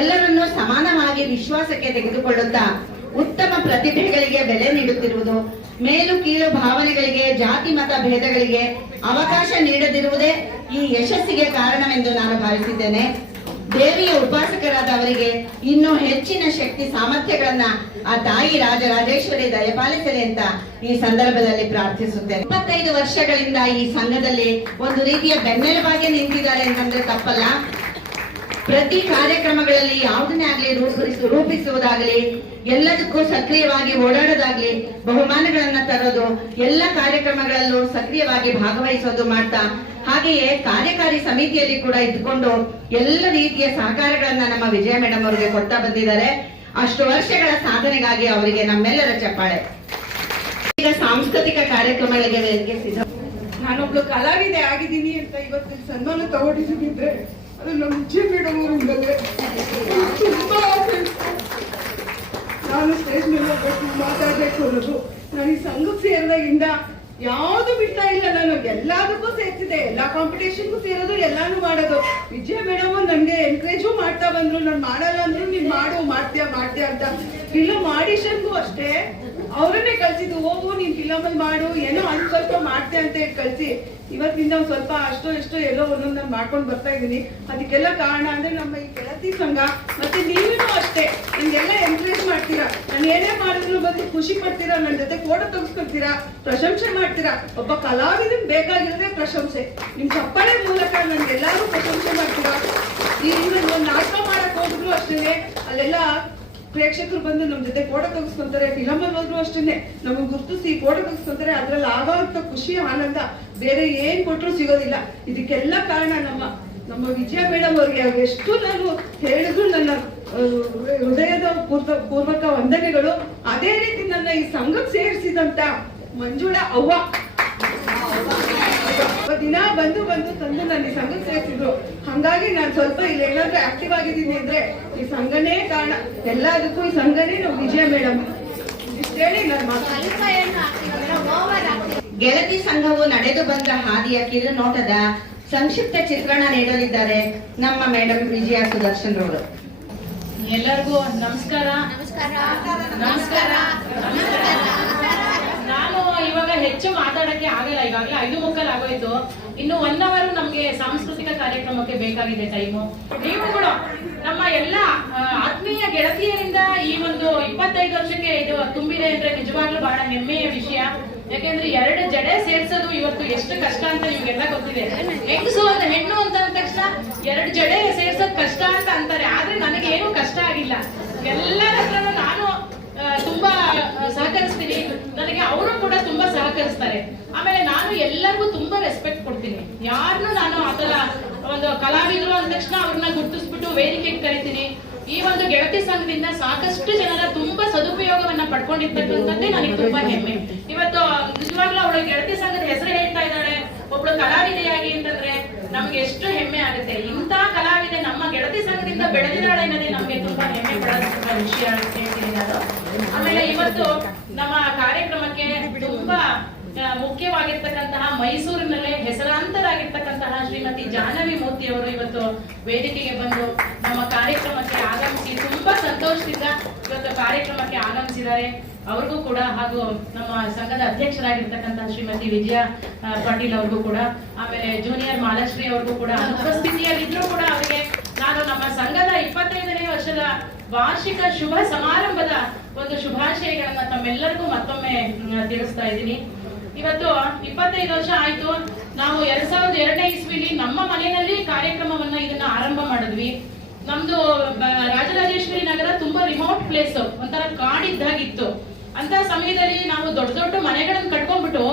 ಎಲ್ಲರನ್ನೂ ಸಮಾನವಾಗಿ ವಿಶ್ವಾಸಕ್ಕೆ ತೆಗೆದುಕೊಳ್ಳುತ್ತಾ ಉತ್ತಮ ಪ್ರತಿಭೆಗಳಿಗೆ ಬೆಲೆ ನೀಡುತ್ತಿರುವುದು, ಮೇಲು ಕೀಳು ಭಾವನೆಗಳಿಗೆ, ಜಾತಿ ಮತ ಭೇದಗಳಿಗೆ ಅವಕಾಶ ನೀಡದಿರುವುದೇ ಈ ಯಶಸ್ಸಿಗೆ ಕಾರಣವೆಂದು ನಾನು ಭಾವಿಸಿದ್ದೇನೆ. ದೇವಿಯ ಉಪಾಸಕರಾದ ಅವರಿಗೆ ಇನ್ನೂ ಹೆಚ್ಚಿನ ಶಕ್ತಿ ಸಾಮರ್ಥ್ಯಗಳನ್ನ ಆ ತಾಯಿ ರಾಜರಾಜೇಶ್ವರಿ ದಯಪಾಲಿಸಲಿ ಅಂತ ಈ ಸಂದರ್ಭದಲ್ಲಿ ಪ್ರಾರ್ಥಿಸುತ್ತೇನೆ. 25 ವರ್ಷಗಳಿಂದ ಈ ಸಂಘದಲ್ಲಿ ಒಂದು ರೀತಿಯ ಬೆನ್ನೆಲುಬಾಗಿ ನಿಂತಿದ್ದಾರೆ ಅಂತಂದ್ರೆ ತಪ್ಪಲ್ಲ. ಪ್ರತಿ ಕಾರ್ಯಕ್ರಮಗಳಲ್ಲಿ ಯಾವುದನ್ನೇ ಆಗ್ಲಿ ರೂಪಿಸುವುದಾಗಲಿ, ಎಲ್ಲದಕ್ಕೂ ಸಕ್ರಿಯವಾಗಿ ಓಡಾಡೋದಾಗ್ಲಿ, ಬಹುಮಾನಗಳನ್ನ ತರೋದು, ಎಲ್ಲ ಕಾರ್ಯಕ್ರಮಗಳಲ್ಲೂ ಸಕ್ರಿಯವಾಗಿ ಭಾಗವಹಿಸೋದು ಮಾಡ್ತಾ, ಹಾಗೆಯೇ ಕಾರ್ಯಕಾರಿ ಸಮಿತಿಯಲ್ಲಿ ಕೂಡ ಇದ್ದುಕೊಂಡು ಎಲ್ಲ ರೀತಿಯ ಸಹಕಾರಗಳನ್ನ ನಮ್ಮ ವಿಜಯ ಮೇಡಮ್ ಅವರಿಗೆ ಕೊಡ್ತಾ ಬಂದಿದ್ದಾರೆ. ಅಷ್ಟು ವರ್ಷಗಳ ಸಾಧನೆಗಾಗಿ ಅವರಿಗೆ ನಮ್ಮೆಲ್ಲರ ಚಪ್ಪಾಳೆ. ಈಗ ಸಾಂಸ್ಕೃತಿಕ ಕಾರ್ಯಕ್ರಮಗಳಿಗೆ ವೇದಿಕೆ ಸಿದ್ಧ. ನಾನೊಬ್ಳು ಕಲಾವಿದೆ ಆಗಿದ್ದೀನಿ ಅಂತ ಇವತ್ತು ಸನ್ಮಾನ ತಗೊಂಡಿದ್ರೆ ಅದು ನಮ್ಮ ವಿಜಯ ಮೇಡಮ್ ಅವರಿಂದಲೇ. ತುಂಬಾ ಆಸೆ ಇತ್ತು ನಾನು ಸ್ಟೇಜ್ ಮೇಲೆ ಹೋಗ್ಬೇಕು, ಮಾತಾಡ್ಬೇಕು ಅನ್ನೋದು. ನಾನು ಈ ಸಂಘಕ್ಕೆ ಸೇರಿದಾಗಿಂದ ಯಾವ್ದು ಬಿಡ್ತಾ ಇಲ್ಲ. ನಾನು ಎಲ್ಲದಕ್ಕೂ ಸೇರ್ತಿದ್ದೆ, ಎಲ್ಲಾ ಕಾಂಪಿಟೇಷನ್ಗೂ ಸೇರೋದು, ಎಲ್ಲಾನು ಮಾಡೋದು. ವಿಜಯ ಮೇಡಮ್ ನನ್ಗೆ ಎನ್ಕರೇಜು ಮಾಡ್ತಾ ಬಂದ್ರು. ನಾನು ಮಾಡಲ್ಲ ಅಂದ್ರು ನೀನ್ ಮಾಡು, ಮಾಡ್ತೀಯ ಅಂತ. ಫಿಲಮ್ ಆಡಿಷನ್ಗೂ ಅಷ್ಟೇ ಅವರನ್ನೇ ಕಳ್ಸಿದ್ದು. ಹೋಗು ನೀನ್ ಫಿಲಮ್ ಅಲ್ಲಿ ಮಾಡು, ಏನೋ ಸ್ವಲ್ಪ ಮಾಡ್ತೀಯ ಅಂತ ಹೇಳಿ ಕಳ್ಸಿ ಇವತ್ತಿಂದ ಸ್ವಲ್ಪ ಅಷ್ಟೋ ಎಷ್ಟೋ ಎಲ್ಲೋ ಒಂದೊಂದು ಮಾಡ್ಕೊಂಡು ಬರ್ತಾ ಇದೀನಿ. ಅದಕ್ಕೆಲ್ಲ ಕಾರಣ ಅಂದ್ರೆ ನಮ್ಮ ಈ ಗೆಳತಿ ಸಂಘ. ಮತ್ತೆ ನೀವೇನು ಅಷ್ಟೇ ನಿಮ್ಗೆಲ್ಲ ಎನ್ಕರೇಜ್ ಮಾಡ್ತೀರಾ. ನಾನು ಏನೇ ಮಾಡಿದ್ರು ಬಂದು ಖುಷಿ ಪಡ್ತೀರಾ, ನನ್ನ ಜೊತೆ ಫೋಟೋ ತೆಗೆಸ್ಕೊಳ್ತೀರಾ, ಪ್ರಶಂಸೆ ಮಾಡ್ತೀರಾ. ಒಬ್ಬ ಕಲಾವಿದನ್ ಬೇಕಾಗಿರೋದೇ ಪ್ರಶಂಸೆ. ನಿಮ್ ಚಪ್ಪಾಳೆ ಮೂಲಕ ನನ್ಗೆಲ್ಲಾರು ಪ್ರಶಂಸೆ ಮಾಡ್ತೀರಾ. ಈಗ ಒಂದು ನಾಟಕ ಮಾಡಕ್ ಹೋಗಿದ್ರು ಅಷ್ಟೇನೆ, ಅಲ್ಲೆಲ್ಲ ಪ್ರೇಕ್ಷಕರು ಬಂದು ನಮ್ ಜೊತೆ ಫೋಟೋ ತೆಗೆಸ್ಕೊಂತಾರೆ. ಫಿಲಮ್ ಅಲ್ಲಿ ಹೋದ್ರು ಅಷ್ಟೇನೆ ನಮಗ್ ಗುರ್ತಿಸಿ ಫೋಟೋ ತೆಗೆಸ್ಕೊಂತಾರೆ. ಅದ್ರಲ್ಲಿ ಆಗೋಂತ ಖುಷಿ, ಆನಂದ ಬೇರೆ ಏನ್ ಕೊಟ್ರು ಸಿಗೋದಿಲ್ಲ. ಇದಕ್ಕೆಲ್ಲ ಕಾರಣ ನಮ್ಮ ವಿಜಯ ಮೇಡಮ್ ಅವ್ರಿಗೆ. ಅವ್ರು ಎಷ್ಟು ನಾನು ಹೇಳಿದ್ರು ನನ್ನ ಹೃದಯದ ಪೂರ್ವಕ ವಂದನೆಗಳು. ಅದೇ ರೀತಿ ನನ್ನ ಈ ಸಂಘಕ್ಕೆ ಸೇರಿಸಿದಂತ ಮಂಜುಳಾ ಅವ್ವ ದಿನ ಬಂದು ತಂದು ನನ್ನ ಈ ಸಂಘಕ್ಕೆ ಸೇರಿಸಿದ್ರು. ಹಂಗಾಗಿ ನಾನು ಸ್ವಲ್ಪ ಇಲ್ಲಿ ಏನಾದ್ರೂ ಆಕ್ಟಿವ್ ಆಗಿದ್ದೀನಿ ಅಂದ್ರೆ ಈ ಸಂಘನೇ ಕಾರಣ. ಎಲ್ಲದಕ್ಕೂ ಈ ಸಂಘನೇ ನಾವು ವಿಜಯ ಮೇಡಮ್. ಇಷ್ಟೇಳಿ ನನ್ನ ಗೆಳತಿ ಸಂಘವು ನಡೆದು ಬಂದ ಹಾದಿಯ ಕಿರುನೋಟದ ಸಂಕ್ಷಿಪ್ತ ಚಿತ್ರಣ ನೀಡಲಿದ್ದಾರೆ ನಮ್ಮ ಮೇಡಮ್ ವಿಜಯ ಸುದರ್ಶನ್ ರವರು. ಎಲ್ಲರಿಗೂ ನಮಸ್ಕಾರ. ನಾನು ಇವಾಗ ಹೆಚ್ಚು ಮಾತಾಡಕ್ಕೆ ಆಗಲ್ಲ. ಈಗಾಗಲೇ 5:15 ಆಗೋಯ್ತು. ಇನ್ನು 1 hour ನಮ್ಗೆ ಸಾಂಸ್ಕೃತಿಕ ಕಾರ್ಯಕ್ರಮಕ್ಕೆ ಬೇಕಾಗಿದೆ ಟೈಮು. ನೀವು ಕೂಡ ನಮ್ಮ ಎಲ್ಲ ಆತ್ಮೀಯ ಗೆಳತಿಯರಿಂದ ಈ ಒಂದು 25 ವರ್ಷಕ್ಕೆ ಇದು ತುಂಬಿದೆ ಅಂದ್ರೆ ನಿಜವಾಗ್ಲೂ ಬಹಳ ಹೆಮ್ಮೆಯ ವಿಷಯ. ಯಾಕೆಂದ್ರೆ 2 ಜಡೆ ಸೇರ್ಸೋದು ಇವತ್ತು ಎಷ್ಟು ಕಷ್ಟ ಅಂತ ನಿಮ್ಗೆಲ್ಲ ಗೊತ್ತಿದೆ. ಹೆಂಗಸು ಅಂತ ಹೆಣ್ಣು ಅಂತ ಅಂದ ತಕ್ಷಣ 2 ಜಡೆ ಸೇರ್ಸೋದ್ ಕಷ್ಟ ಅಂತ ಅಂತಾರೆ. ಆದ್ರೆ ನನಗೆ ಏನು ಕಷ್ಟ ಆಗಿಲ್ಲ. ಎಲ್ಲರ ಹತ್ರನೂ ನಾನು ತುಂಬಾ ಸಹಕರಿಸ್ತೀನಿ. ನನಗೆ ಅವರು ಕೂಡ ತುಂಬಾ ಸಹಕರಿಸ್ತಾರೆ. ಆಮೇಲೆ ನಾನು ಎಲ್ಲರಿಗೂ ತುಂಬಾ ರೆಸ್ಪೆಕ್ಟ್ ಕೊಡ್ತೀನಿ. ಯಾರನ್ನು ನಾನು ಆತರ ಒಂದು ಕಲಾವಿದರು ಅಂದ ತಕ್ಷಣ ಅವ್ರನ್ನ ಗುರುತಿಸ್ಬಿಟ್ಟು ವೇದಿಕೆಗೆ ಕರಿತೀನಿ. ಈ ಒಂದು ಗೆಳತಿ ಸಂಘದಿಂದ ಸಾಕಷ್ಟು ಜನರ ತುಂಬಾ ಸದುಪಯೋಗವನ್ನ ಪಡ್ಕೊಂಡಿರ್ತಕ್ಕಂಥದ್ದೇ ನನಗೆ ತುಂಬಾ ಹೆಮ್ಮೆ. ಇವತ್ತು ನಿಜವಾಗ್ಲೂ ಅವಳು ಗೆಳತಿ ಸಂಘದ ಹೆಸರು ಹೇಳ್ತಾ ಇದ್ದಾಳೆ, ಒಬ್ಳು ಕಲಾವಿದೆಯಾಗಿ ಅಂತಂದ್ರೆ ನಮ್ಗೆ ಎಷ್ಟು ಹೆಮ್ಮೆ ಆಗುತ್ತೆ. ಇಂಥ ಕಲಾವಿದೆ ನಮ್ಮ ಗೆಳತಿ ಸಂಘದಿಂದ ಬೆಳೆದಿದ್ದಾಳೆ ಅನ್ನೋದೇ ನಮ್ಗೆ ತುಂಬಾ ಹೆಮ್ಮೆ ಪಡೋದಂತ ವಿಷಯ ಅಂತ ಹೇಳ್ತೀನಿ ನಾನು. ಆಮೇಲೆ ಇವತ್ತು ನಮ್ಮ ಕಾರ್ಯಕ್ರಮಕ್ಕೆ ತುಂಬಾ ಮುಖ್ಯವಾಗಿರ್ತಕ್ಕಂತಹ ಮೈಸೂರಿನಲ್ಲೇ ಹೆಸರಾಂತರಾಗಿರ್ತಕ್ಕಂತಹ ಶ್ರೀಮತಿ ಜಾಹ್ನವಿ ಮೂರ್ತಿ ಅವರು ಇವತ್ತು ವೇದಿಕೆಗೆ ಬಂದು ನಮ್ಮ ಕಾರ್ಯಕ್ರಮಕ್ಕೆ ಆಗಮಿಸಿ ತುಂಬಾ ಸಂತೋಷದಿಂದ ಇವತ್ತು ಕಾರ್ಯಕ್ರಮಕ್ಕೆ ಆಗಮಿಸಿದ್ದಾರೆ. ಅವ್ರಿಗೂ ಕೂಡ ಹಾಗೂ ನಮ್ಮ ಸಂಘದ ಅಧ್ಯಕ್ಷರಾಗಿರ್ತಕ್ಕಂತಹ ಶ್ರೀಮತಿ ವಿಜಯ ಪಾಟೀಲ್ ಅವ್ರಿಗೂ ಕೂಡ, ಆಮೇಲೆ ಜೂನಿಯರ್ ಮಾಲಾಶ್ರೀ ಅವ್ರಿಗೂ ಕೂಡ ಉಪಸ್ಥಿತಿಯಲ್ಲಿದ್ರು ಕೂಡ ಅವರಿಗೆ ನಾನು ನಮ್ಮ ಸಂಘದ 25ನೇ ವರ್ಷದ ವಾರ್ಷಿಕ ಶುಭ ಸಮಾರಂಭದ ಒಂದು ಶುಭಾಶಯಗಳನ್ನ ತಮ್ಮೆಲ್ಲರಿಗೂ ಮತ್ತೊಮ್ಮೆ ತಿಳಿಸ್ತಾ ಇದ್ದೀನಿ. ಇವತ್ತು 25 ವರ್ಷ ಆಯ್ತು. ನಾವು 2002ನೇ ಇಸ್ವಿಲಿ ನಮ್ಮ ಮನೆಯಲ್ಲಿ ಕಾರ್ಯಕ್ರಮವನ್ನ ಇದನ್ನ ಆರಂಭ ಮಾಡಿದ್ವಿ. ನಮ್ದು ರಾಜರಾಜೇಶ್ವರಿ ನಗರ ತುಂಬಾ ರಿಮೋಟ್ ಪ್ಲೇಸ್, ಒಂಥರ ಕಾಡಿದ್ದಾಗಿತ್ತು. ಅಂತ ಸಮಯದಲ್ಲಿ ನಾವು ದೊಡ್ಡ ದೊಡ್ಡ ಮನೆಗಳನ್ನ ಕಟ್ಕೊಂಡ್ಬಿಟ್ಟು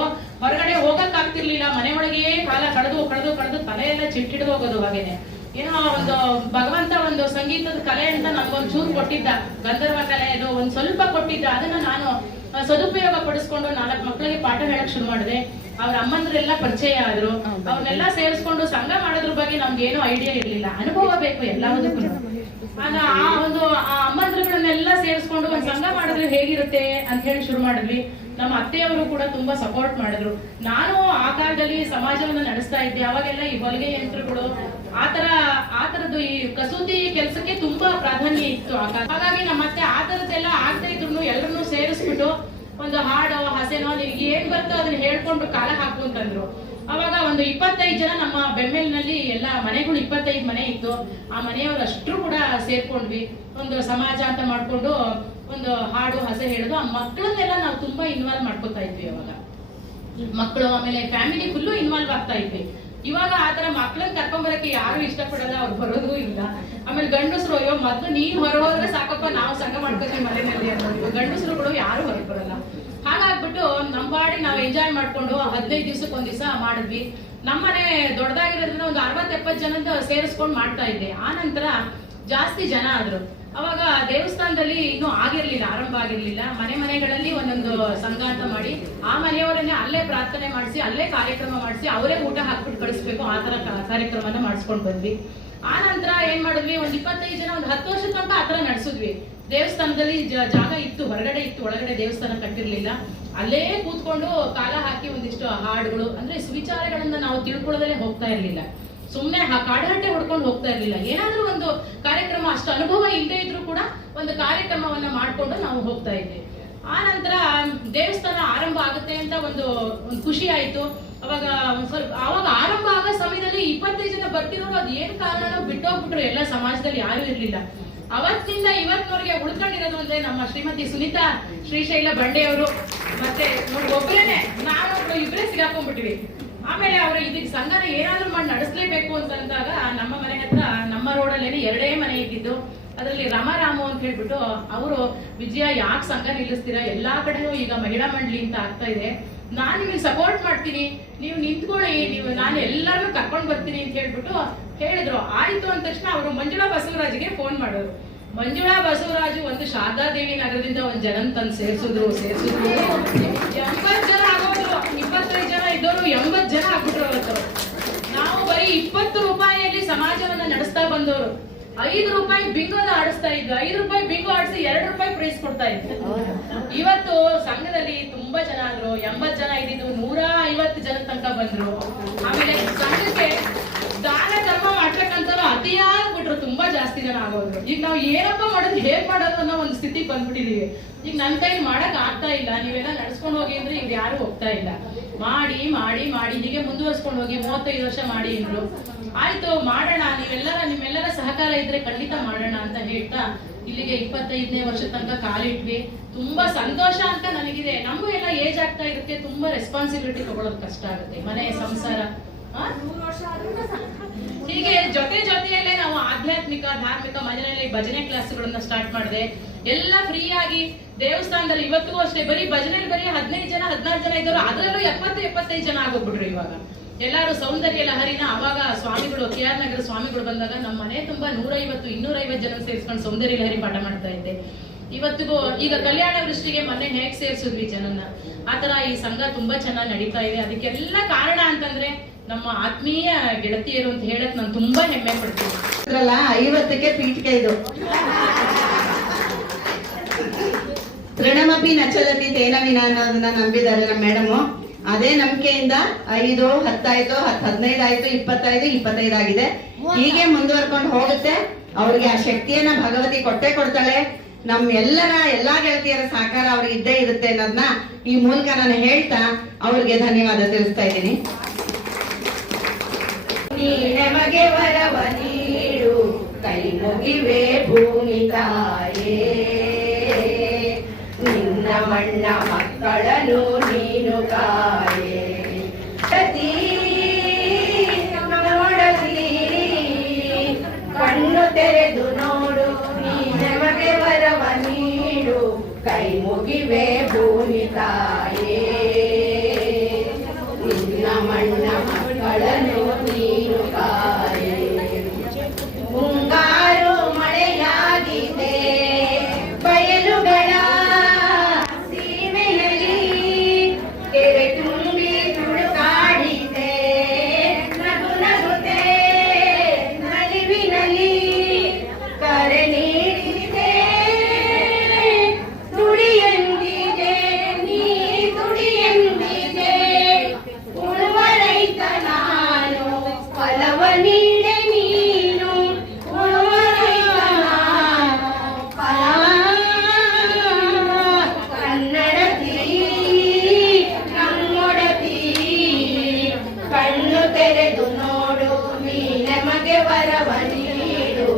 ಹೊರಗಡೆ ಹೋಗಕ್ ಆಗ್ತಿರ್ಲಿಲ್ಲ. ಮನೆ ಒಳಗೆ ಕಾಲ ಕಳೆದು ತಲೆ ಎಲ್ಲ ಚಿಟ್ಟಿಡ್ದು ಹೋಗೋದು. ಹಾಗೇನೆ ಏನೋ ಒಂದು ಭಗವಂತ ಒಂದು ಸಂಗೀತದ ಕಲೆ ಅಂತ ನನ್ಗೊಂದ್ ಚೂರು ಕೊಟ್ಟಿದ್ದ, ಗಂಧರ್ವ ಕಲೆ ಅದು ಒಂದ್ ಸ್ವಲ್ಪ ಕೊಟ್ಟಿದ್ದ. ಅದನ್ನ ನಾನು ಸದುಪಯೋಗ ಪಡಿಸ್ಕೊಂಡು 4 ಮಕ್ಕಳಿಗೆ ಪಾಠ ಹೇಳಕ್ ಶುರು ಮಾಡಿದೆ. ಅವ್ರ ಅಮ್ಮಂದ್ರೆಲ್ಲ ಪರಿಚಯ ಆದ್ರು. ಅವ್ರನ್ನೆಲ್ಲ ಸೇರಿಸ್ಕೊಂಡು ಸಂಘ ಮಾಡೋದ್ರ ಬಗ್ಗೆ ನಮ್ಗೆ ಏನೋ ಐಡಿಯಾ ಇರ್ಲಿಲ್ಲ. ಅನುಭವ ಬೇಕು ಎಲ್ಲದಕ್ಕೂ. ಆ ಒಂದು ಅಮ್ಮಂದ್ರಗಳನ್ನೆಲ್ಲ ಸೇರಿಸ್ಕೊಂಡು ಒಂದ್ ಸಂಘ ಮಾಡಿದ್ರೆ ಹೇಗಿರುತ್ತೆ ಅಂತ ಹೇಳಿ ಶುರು ಮಾಡಿದ್ವಿ. ನಮ್ಮ ಅತ್ತೆಯವರು ಕೂಡ ತುಂಬಾ ಸಪೋರ್ಟ್ ಮಾಡಿದ್ರು. ನಾನು ಆ ಕಾಲದಲ್ಲಿ ಸಮಾಜವನ್ನ ನಡೆಸ್ತಾ ಇದ್ದೆ. ಅವಾಗೆಲ್ಲ ಈ ಹೊಲಿಗೆ ಯಂತ್ರಗಳು ಆತರದ್ದು ಈ ಕಸೂತಿ ಕೆಲಸಕ್ಕೆ ತುಂಬಾ ಪ್ರಾಧಾನ್ಯ ಇತ್ತು ಆ ಕಾಲ. ಹಾಗಾಗಿ ನಮ್ಮ ಅತ್ತೆ ಆ ತರದ್ದೆಲ್ಲ ಆಗ್ತಾ ಇದ್ರು ಎಲ್ಲರನ್ನೂ ಸೇರಿಸ್ಬಿಟ್ಟು ಒಂದು ಹಾಡೋ ಹಸೆನೋ ಏನ್ ಬರ್ತೋ ಅದನ್ನ ಹೇಳ್ಕೊಂಡು ಕಾಲ ಹಾಕು ಅಂತಂದ್ರು. ಅವಾಗ ಒಂದು 25 ಜನ ನಮ್ಮ ಬೆಮ್ಮೆಲ್ನಲ್ಲಿ ಎಲ್ಲ ಮನೆಗಳು 25 ಮನೆ ಇತ್ತು. ಆ ಮನೆಯವರು ಅಷ್ಟರು ಕೂಡ ಸೇರ್ಕೊಂಡ್ವಿ. ಒಂದು ಸಮಾಜ ಅಂತ ಮಾಡ್ಕೊಂಡು ಒಂದು ಹಾಡು ಹಸೆ ಹೇಳೋದು. ಆ ಮಕ್ಕಳನ್ನೆಲ್ಲ ನಾವು ತುಂಬಾ ಇನ್ವಾಲ್ವ್ ಮಾಡ್ಕೊತಾ ಇದ್ವಿ. ಅವಾಗ ಮಕ್ಕಳು ಆಮೇಲೆ ಫ್ಯಾಮಿಲಿ ಫುಲ್ಲು ಇನ್ವಾಲ್ವ್ ಆಗ್ತಾ ಇದ್ವಿ. ಇವಾಗ ಆತರ ಮಕ್ಕಳನ್ನ ಕರ್ಕೊಂಡ್ಬರಕ್ಕೆ ಯಾರು ಇಷ್ಟಪಡಲ್ಲ, ಅವ್ರು ಬರೋದು ಇಲ್ಲ. ಆಮೇಲೆ ಗಂಡಸರು ಅಯ್ಯೋ ಮೊದ್ಲು ನೀನ್ ಹೊರ ಹೋದ್ರೆ ಸಾಕಪ್ಪ ನಾವು ಸಂಘ ಮಾಡ್ಕೋತೀವಿ ಮನೆಯಲ್ಲಿ ಅನ್ನೋದು. ಗಂಡಸರುಗಳು ಯಾರು ಹೊರಗೆ ಬರಲ್ಲ. ಹಾಗಾಗ್ಬಿಟ್ಟು ನಮ್ಮ ಬಾಡಿ ನಾವು ಎಂಜಾಯ್ ಮಾಡ್ಕೊಂಡು 15 ದಿವ್ಸಕ್ಕೆ ಒಂದ್ ದಿವಸ ಮಾಡಿದ್ವಿ. ನಮ್ಮನೆ ದೊಡ್ಡದಾಗಿರೋದ್ರಿಂದ ಒಂದು 60-70 ಜನದ ಸೇರಿಸ್ಕೊಂಡು ಮಾಡ್ತಾ ಇದ್ದೆ. ಆ ನಂತರ ಜಾಸ್ತಿ ಜನ ಆದ್ರು. ಅವಾಗ ದೇವಸ್ಥಾನದಲ್ಲಿ ಇನ್ನೂ ಆಗಿರ್ಲಿಲ್ಲ, ಆರಂಭ ಆಗಿರ್ಲಿಲ್ಲ. ಮನೆಗಳಲ್ಲಿ ಒಂದೊಂದು ಸಂಘ ಅಂತ ಮಾಡಿ ಆ ಮನೆಯವರನ್ನೇ ಅಲ್ಲೇ ಪ್ರಾರ್ಥನೆ ಮಾಡಿಸಿ ಅಲ್ಲೇ ಕಾರ್ಯಕ್ರಮ ಮಾಡಿಸಿ ಅವರೇ ಊಟ ಹಾಕ್ಬಿಟ್ಟು ಕಳಿಸ್ಬೇಕು. ಆ ತರ ಕಾರ್ಯಕ್ರಮನ ಮಾಡಿಸ್ಕೊಂಡು ಬಂದ್ವಿ. ಆ ನಂತರ ಏನ್ ಮಾಡಿದ್ವಿ, ಒಂದ್ 25 ಜನ ಒಂದು 10 ವರ್ಷದ ತನಕ ಆತರ ನಡೆಸಿದ್ವಿ. ದೇವಸ್ಥಾನದಲ್ಲಿ ಜಾಗ ಇತ್ತು, ಹೊರಗಡೆ ಇತ್ತು, ಒಳಗಡೆ ದೇವಸ್ಥಾನ ಕಟ್ಟಿರ್ಲಿಲ್ಲ. ಅಲ್ಲೇ ಕೂತ್ಕೊಂಡು ಕಾಲ ಹಾಕಿ ಒಂದಿಷ್ಟು ಹಾಡುಗಳು ಅಂದ್ರೆ ಸುವಿಚಾರಗಳನ್ನ ನಾವು ತಿಳ್ಕೊಳ್ಳೋದಲ್ಲೇ ಹೋಗ್ತಾ ಇರ್ಲಿಲ್ಲ. ಸುಮ್ನೆ ಕಾಡಹಟ್ಟೆ ಹೊಡ್ಕೊಂಡು ಹೋಗ್ತಾ ಇರ್ಲಿಲ್ಲ. ಏನಾದ್ರೂ ಒಂದು ಕಾರ್ಯಕ್ರಮ, ಅಷ್ಟು ಅನುಭವ ಇಲ್ಲದೆ ಇದ್ರು ಕೂಡ ಒಂದು ಕಾರ್ಯಕ್ರಮವನ್ನ ಮಾಡ್ಕೊಂಡು ನಾವು ಹೋಗ್ತಾ ಇದ್ವಿ. ಆ ನಂತರ ದೇವಸ್ಥಾನ ಆರಂಭ ಆಗುತ್ತೆ ಅಂತ ಒಂದು ಖುಷಿ ಆಯ್ತು. ಅವಾಗ ಅವಾಗ ಆರಂಭ ಆಗೋ ಸಮಯದಲ್ಲಿ 25 ಜನ ಬರ್ತಿರೋರು ಅದು ಏನ್ ಕಾರಣ ಬಿಟ್ಟೋಗ್ಬಿಟ್ರು. ಎಲ್ಲ ಸಮಾಜದಲ್ಲಿ ಯಾರು ಇರ್ಲಿಲ್ಲ. ಅವತ್ತಿಂದ ಇವತ್ತಿನವರೆಗೆ ಉಳ್ಕೊಂಡಿರೋದು ಅಂದ್ರೆ ನಮ್ಮ ಶ್ರೀಮತಿ ಸುನೀತಾ ಶ್ರೀಶೈಲ ಬಂಡೆಯವರು ಮತ್ತೆ ಒಬ್ಬರೇನೆ, ನಾನೊಬ್ರು ಇಬ್ಬರೇ ಸಿಗಾಕೊಂಡ್ಬಿಟ್ವಿ. ಆಮೇಲೆ ಅವರು ಇದಕ್ಕೆ ಸಂಘನ ಏನಾದ್ರೂ ಮಾಡಿ ನಡೆಸಲೇಬೇಕು ಅಂತಂದಾಗ ನಮ್ಮ ಮನೆ ಹತ್ರ ನಮ್ಮ ರೋಡಲ್ಲೇನೆ 2 ಮನೆ ಇದ್ದಿದ್ದು. ಅದರಲ್ಲಿ ರಾಮರಾಮು ಅಂತ ಹೇಳ್ಬಿಟ್ಟು ಅವರು ವಿಜಯ ಯಾಕೆ ಸಂಘ ನಿಲ್ಲಿಸ್ತೀರಾ, ಎಲ್ಲಾ ಕಡೆನೂ ಈಗ ಮಹಿಳಾ ಮಂಡಳಿ ಅಂತ ಆಗ್ತಾ ಇದೆ, ನಾನ್ ನಿಮಗೆ ಸಪೋರ್ಟ್ ಮಾಡ್ತೀನಿ, ನೀವು ನಿಂತ್ಕೊಳ್ಳಿ, ನಾನು ಎಲ್ಲರನ್ನೂ ಕರ್ಕೊಂಡ್ ಬರ್ತೀನಿ ಅಂತ ಹೇಳ್ಬಿಟ್ಟು ಹೇಳಿದ್ರು. ಆಯ್ತು ಅಂದ ತಕ್ಷಣ ಅವರು ಮಂಜುಳಾ ಬಸವರಾಜ್ಗೆ ಫೋನ್ ಮಾಡೋರು. ಮಂಜುಳಾ ಬಸವರಾಜು ಒಂದು ಶಾರದಾದೇವಿ ನಗರದಿಂದ ಒಂದ್ ಜನ ತಂದು ಸೇರ್ಸಿದ್ರು. 80 ಜನ ಆಗೋದ್ರು. 25 ಜನ ಇದ್ದವರು 80 ಜನ ಆಗ್ಬಿಟ್ರು. ಅವತ್ತು ನಾವು ಬರೀ 20 ರೂಪಾಯಿಯಲ್ಲಿ ಸಮಾಜವನ್ನ ನಡೆಸ್ತಾ ಬಂದವರು. 5 ರೂಪಾಯಿ ಬಿಂಗೋನ ಆಡಿಸ್ತಾ ಇದ್ದು. 5 ರೂಪಾಯಿ ಬಿಂಗೋ ಆಡಿಸಿ 2 ರೂಪಾಯಿ ಪ್ರೈಸ್ ಕೊಡ್ತಾ ಇತ್ತು. ಇವತ್ತು ಸಂಘದಲ್ಲಿ ತುಂಬಾ ಜನ ಆದ್ರು. 80 ಜನ ಇದ್ದಿದ್ದು 150 ಜನ ತನಕ ಬಂದ್ರು. ಆಮೇಲೆ ಸಂಘಕ್ಕೆ ದಾನ ಧರ್ಮ ಮಾಡ್ಬೇಕಂತ ಅತಿಯಾಗ್ಬಿಟ್ರು. ತುಂಬಾ ಜಾಸ್ತಿ ಜನ ಆಗೋದ್ರು. ಈಗ ನಾವು ಏನಪ್ಪ ಮಾಡೋದು, ಹೇಗ್ ಮಾಡೋದು ಅನ್ನೋ ಒಂದು ಸ್ಥಿತಿ ಬಂದ್ಬಿಟ್ಟಿದೀವಿ. ಈಗ ನನ್ ಕೈ ಮಾಡಕ್ ಆಗ್ತಾ ಇಲ್ಲ, ನೀವೆಲ್ಲ ನಡ್ಸ್ಕೊಂಡು ಹೋಗಿ ಅಂದ್ರೆ ಈಗ ಯಾರು ಹೋಗ್ತಾ ಇಲ್ಲ. ಮಾಡಿ ಮಾಡಿ ಮಾಡಿ ಹೀಗೆ ಮುಂದುವರ್ಸ್ಕೊಂಡು ಹೋಗಿ 35 ವರ್ಷ ಮಾಡಿ ಅಂದ್ರು. ಆಯ್ತು ಮಾಡೋಣ, ನಿಮ್ಮೆಲ್ಲರ ಸಹಕಾರ ಇದ್ರೆ ಖಂಡಿತ ಮಾಡೋಣ ಅಂತ ಹೇಳ್ತಾ ಇಲ್ಲಿಗೆ 25ನೇ ವರ್ಷದ ತನಕ ಕಾಲಿಟ್ವಿ. ತುಂಬಾ ಸಂತೋಷ ಅಂತ ನನಗಿದೆ. ನಮಗೂ ಎಲ್ಲ ಏಜ್ ಆಗ್ತಾ ಇರುತ್ತೆ, ತುಂಬಾ ರೆಸ್ಪಾನ್ಸಿಬಿಲಿಟಿ ತಗೊಳ್ಳೋದು ಕಷ್ಟ ಆಗುತ್ತೆ. ಮನೆ ಸಂಸಾರ ಹೀಗೆ ಜೊತೆಯಲ್ಲೇ ನಾವು ಆಧ್ಯಾತ್ಮಿಕ ಧಾರ್ಮಿಕ ಮನೆಯಲ್ಲಿ ಭಜನೆ ಕ್ಲಾಸ್ಗಳನ್ನ ಸ್ಟಾರ್ಟ್ ಮಾಡಿದೆ. ಎಲ್ಲ ಫ್ರೀ ಆಗಿ ದೇವಸ್ಥಾನದಲ್ಲಿ ಇವತ್ತಿಗೂ ಅಷ್ಟೇ ಬರೀ ಭಜನೆಯಲ್ಲಿ ಬರೀ 15 ಜನ 16 ಜನ ಇದ್ದವರು, ಅದರಲ್ಲೂ 70-75 ಜನ ಆಗೋಗ್ಬಿಟ್ರು. ಇವಾಗ ಎಲ್ಲಾರು ಸೌಂದರ್ಯ ಲಹರಿನ ಅವಾಗ ಸ್ವಾಮಿಗಳು KR ನಗರ ಸ್ವಾಮಿಗಳು ಬಂದಾಗ ನಮ್ಮ ಮನೆ ತುಂಬಾ 150-250 ಜನ ಸೇರಿಸ್ಕೊಂಡು ಸೌಂದರ್ಯ ಲಹರಿ ಪಾಠ ಮಾಡ್ತಾ ಇದ್ದೆ. ಇವತ್ತಿಗೂ ಈಗ ಕಲ್ಯಾಣ ವೃಷ್ಟಿಗೆ ಮೊನ್ನೆ ಹೇಗ್ ಸೇರ್ಸಿದ್ವಿ ಜನನ್ನ, ಆತರ ಈ ಸಂಘ ತುಂಬಾ ಚೆನ್ನಾಗಿ ನಡೀತಾ ಇದೆ. ಅದಕ್ಕೆಲ್ಲ ಕಾರಣ ಅಂತಂದ್ರೆ ನಮ್ಮ ಆತ್ಮೀಯ ಗೆಳತಿಯರು ಅಂತ ಹೇಳಕ್ ನಾನು ತುಂಬಾ ಹೆಮ್ಮೆ ಪಡ್ತೀನಿ. 50ಕ್ಕೆ ಪೀಠಿಕೆ ಇದು. ತೃಣಮಪಿ ನಚಲತಿ ತೇನ ವಿನ ಅನ್ನೋದನ್ನ ನಂಬಿದ್ದಾರೆ ನಮ್ಮ ಮೇಡಮು. ಅದೇ ನಂಬಿಕೆಯಿಂದ 5, 10 ಆಯ್ತು, 15 ಆಯ್ತು, 25 ಆಗಿದೆ. ಹೀಗೆ ಮುಂದುವರ್ಕೊಂಡು ಹೋಗುತ್ತೆ. ಅವ್ರಿಗೆ ಆ ಶಕ್ತಿಯನ್ನ ಭಗವತಿ ಕೊಡ್ತಾಳೆ. ಎಲ್ಲಾ ಗೆಳತಿಯರ ಸಹಕಾರ ಅವ್ರಿಗೆ ಇದ್ದೇ ಇರುತ್ತೆ ಅನ್ನೋದನ್ನ ಈ ಮೂಲಕ ನಾನು ಹೇಳ್ತಾ ಅವ್ರಿಗೆ ಧನ್ಯವಾದ ತಿಳಿಸ್ತಾ ಇದ್ದೀನಿ. ನಮಗೆ ವರವ ನೀಡು, ಕೈ ಮುಗಿವೆ ಭೂಮಿ ತಾಯೇ, ನಿನ್ನ ಮಣ್ಣ ಮಕ್ಕಳನ್ನು ನೀನು ಕಾಯೇ. ನೋಡಲಿ ಕಣ್ಣು ತೆರೆದು ನೋಡು, ನೀ ನಮಗೆ ವರವ ನೀಡು, ಕೈ ಮುಗಿವೆ ಭೂಮಿ ತಾಯೇ, ನಿನ್ನ ಮಣ್ಣ ಮಕ್ಕಳನ್ನು ನೀನು ಕಾಯೇ. ಮುಂಗಾರು ಮಳೆಯಾಗಿದೆ ಬಯಲುಗಳ ಸೀಮೆಯಲ್ಲಿ, ಕೆರೆ ತುಂಬಿ ತುಳುಕಾಡಿದೆ ನಗು ನಗುತ್ತೆ ನಲಿವಿನಲ್ಲಿ, ಕರೆ ನೀಡಿದೆ ನುಡಿಯಂದಿದೆ ನೀ ನುಡಿಯಂದಿದೆ, ಉಳುವ ರೈತ ನಾನು ಫಲವ ನೀಡೆ ನೀನು, ಉಳುವ ರೈತ ನಾನು ಫಲವ. ಕನ್ನಡತಿ ನಮ್ಮೊಡತಿ ಕಣ್ಣು ತೆರೆದು ನೋಡು, ನೀ ನಮಗೆ ವರವ ನೀಡು,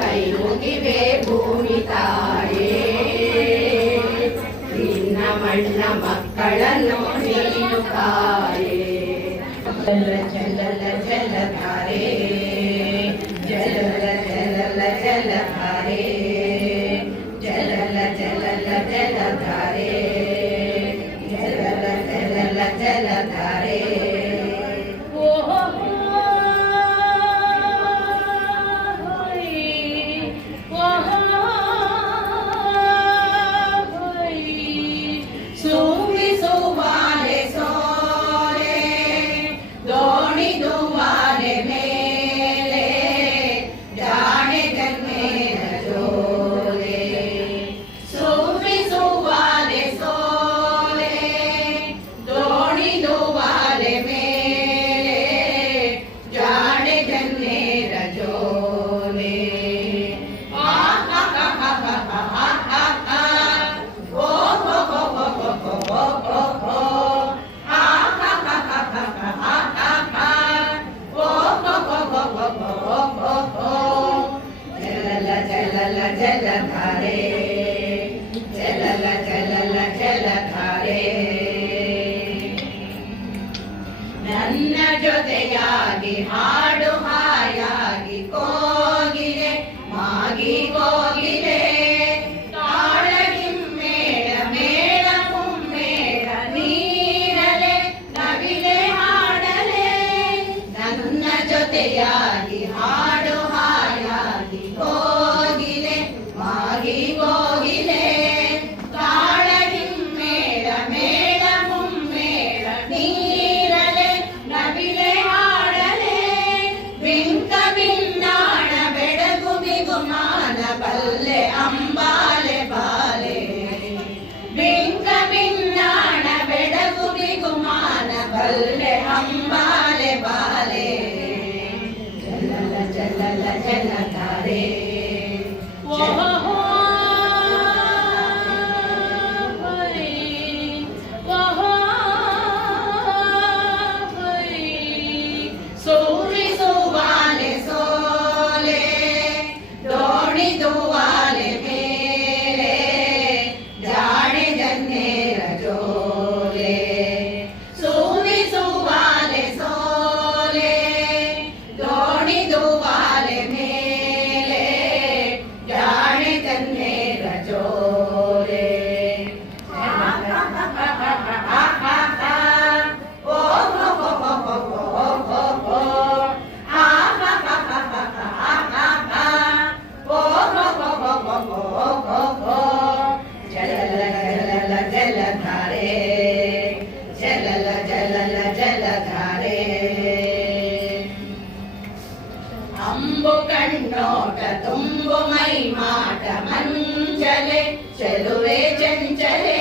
ಕೈ ಮುಗಿವೆ ಭೂಮಿ ತಾಯೇ, ನಿನ್ನ ಮಣ್ಣ ಮಕ್ಕಳನ್ನು ನೀನು ಕಾಯೇ. ಜಲ ಜಲಲ ಜಲಧಾರೆ, ಜಲಲ ಜಲಲ ಜಲಧಾರೆ, ಜಲಲ ಜಲಲ ಜಲಧಾರೆ, ಜಲಲ ಜಲಲ ಜಲಧಾರೆ. ಓಹೋ ಸೂವಿಸುವಾಲೆ ಸೋರೆ, ದೋಣಿದುವಾಲೆ ಮೇಲೆ, ಜಾಣೆ ಗಂಗೆಯ ಜೋಲೆ. ಸೂವಿಸುವಾಲೆ ಸೋಲೆ, ದೋಣಿದುವಾಲೆ ಮೇಲೆ, ಜಾಣೆ ಗಂಗೆಯ ಜೋಲೆ. ಜಲಲ ಜಲಧಾರೆ, ಜಲಲ ಜಲಲ ಜಲಧಾರೆ, ನನ್ನ ಜೊತೆಯಾಗಿ ಹಾಡು ಹಾಯಾಗಿ ಕೋಗಿಲೆ ಮಾಗಿ ಕೋಗಿಲೆ, ತಾಳಗಿಮ್ಮೇಳ ಮೇಳ ಕುಮ್ಮೇಳ ನೀರಲೆ ನವಿಲೆ ಹಾಡಲೆ, ನನ್ನ ಜೊತೆಯಾಗಿ ಹಾಡು ಹಾಯಾಗಿ ಕೋಗಿಲೆ ಮಾಗಿ ಕೋಗಿಲೆ, ತಾಳಗಿಮ್ಮೇಳ ಮೇಳ ಮುಮ್ಮೇಳ ನೀರಲೆ ನವಿಲೆ ಹಾಡಲೆ, ಬಿಂಕ ಬಿನ್ನಾಣ ಬೆಡಗು ಬಿಗುಮಾನ ಬಲ್ಲೆ ಅಂಬಾಲೆ ಬಾಲೆ, ಬಿಂಕ ಬಿನ್ನಾಣ ಬೆಡಗು ಬಿಗುಮಾನ ಬಲ್ಲೆ ಅಂಬಾಲೆ ಬಾಲೆ. ಜಲಲ ಜಲಲ ಜಲಧಾರೆ, ಸೂರಿಸುವಾಲೆ ಸೋಲೆ, ದೋಣಿದುವಾಲೆ ಮೇಲೆ, ಅಂಬು ಕಣ್ಣೋಟ ತುಂಬು ಮೈ ಮಾಟ ಮಂಚಲೆ ಚೆಲುವೆ ಚಂಚಲೆ